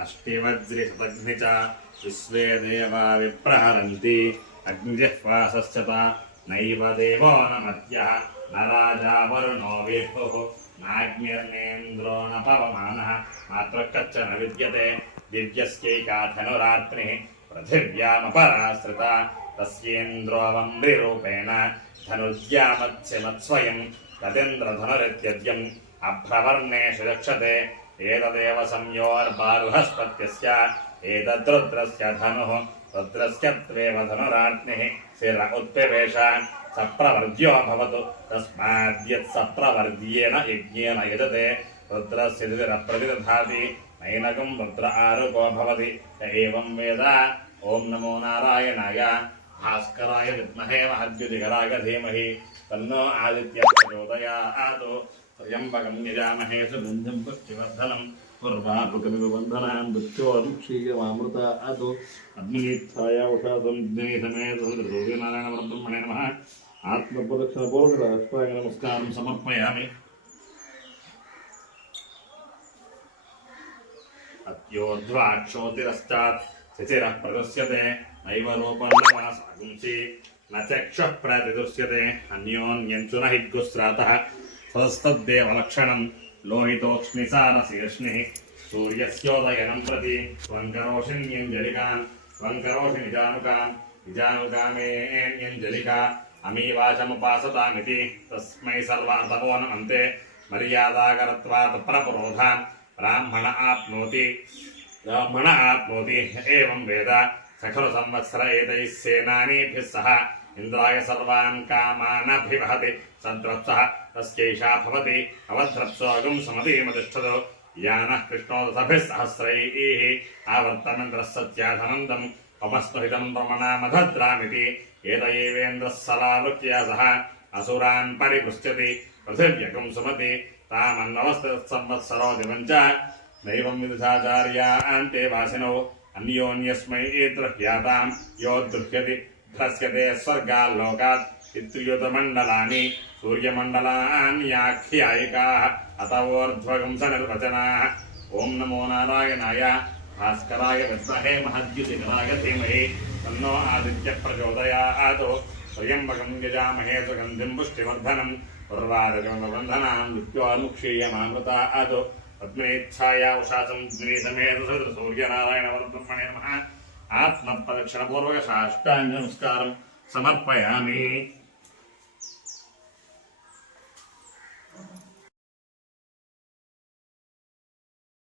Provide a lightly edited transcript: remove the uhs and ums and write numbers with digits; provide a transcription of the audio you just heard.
अष्टिवज्रिशतघ्नि च विश्वे देवा विप्रहरन्ति अग्निजिह्वासश्च नैव देवो न मर्त्यः न राजा वरुणो विभुः नाग्निर्नेन्द्रो न पवमानः मात्रः कश्चन विद्यते दिव्यस्यैका धनुरात्रिः पृथिव्यामपराश्रिता तस्येन्द्रोऽवम्रिरूपेण धनुर्यामत्स्यमत्स्वयं तदेन्द्रधनुरित्यद्यम् अभ्रवर्णेषु लक्ष्यते एतदेव संयोर्बारुहस्पत्यस्य एतद्रुद्रस्य धनुः रुद्रस्य त्वेव धनुराग्निः शिर उत्पिवेश सप्रवर्ज्यो भवतु तस्माद्यत् सप्रवर्ज्येन यज्ञेन यजते रुद्रस्य प्रतिदधाति नैनकं रुद्र आरुको भवति एवं वेद ॐ नमो नारायणाय भास्कराय विद्महे महद्युतिकराय धीमहि तन्नो आदित्यः प्रचोदयात् त्र्यम्बकं यजामहे सुगन्धिं पुष्टिवर्धनम् उर्वारुकमिव बन्धनान् मृत्योर्मुक्षीयमामृतात् अग्निस्थाय उषासं समेत सूर्यनारायणब्रह्मणे नमः आत्मप्रदक्षिणपूर्वक नमस्कारं समर्पयामि। अत्योर्ध्वाक्षोतिरश्चात् शिशिरः प्रदृश्यते नैव रूपं न वासागुंसि न चक्षुः प्रतिदृश्यते अन्योन्यं च न हि गुस्रातः ततस्तद्देवलक्षणं लोहितोक्ष्णिसारशीर्ष्णिः सूर्यस्योदयनं प्रति स्वङ्करोषिण्यञ्जलिकान् स्वङ्करोषिनिजानुकान् निजानुकामेऽन्यञ्जलिका अमीवाचमुपासतामिति तस्मै सर्वातमो नमन्ते मर्यादाकरत्वात् प्रपुरोधान् ब्राह्मण आप्नोति एवं वेद सखलु संवत्सर एतैः सेनानीभिः सह इन्द्राय सर्वान् कामानभिवहति सद्रप्सः तस्यैषा भवति अवध्रप्सोऽगं समतीमतिष्ठतो यानः कृष्णोदसभिः सहस्रैः आवर्तमिन्द्रः सत्याधनन्दम् पमस्नुहितं प्रमणामधद्रामिति एतयैवेन्द्रः सलावृत्या सह असुरान् परिपृच्छति पृथिव्यकं सुमति तामन्नवस्तत्संवत्सरो दिवञ्च नैवं विदुषाचार्या अन्ते वासिनौ अन्योन्यस्मै दृह्यातां यो दृह्यति ध्रस्यते स्वर्गाल्लोकात् इत्युतमण्डलानि सूर्यमण्डलान्याख्यायिकाः अतवोर्ध्वगं सनिर्वचनाः ॐ नमो नारायणाय भास्कराय विद्महे महद्युतिकराय धीमहि तन्नो आदित्यः प्रचोदयात् त्र्यम्बकं यजामहे सुगन्धिं पुष्टिवर्धनम् उर्वारुकमिव मृत्योर्मुक्षीयमामृतात् पद्मेच्छाया उषासं समेत सूर्यनारायणब्रह्मणे नमः आत्मप्रदक्षिणपूर्वक साष्टाङ्ग नमस्कारं समर्पयामि।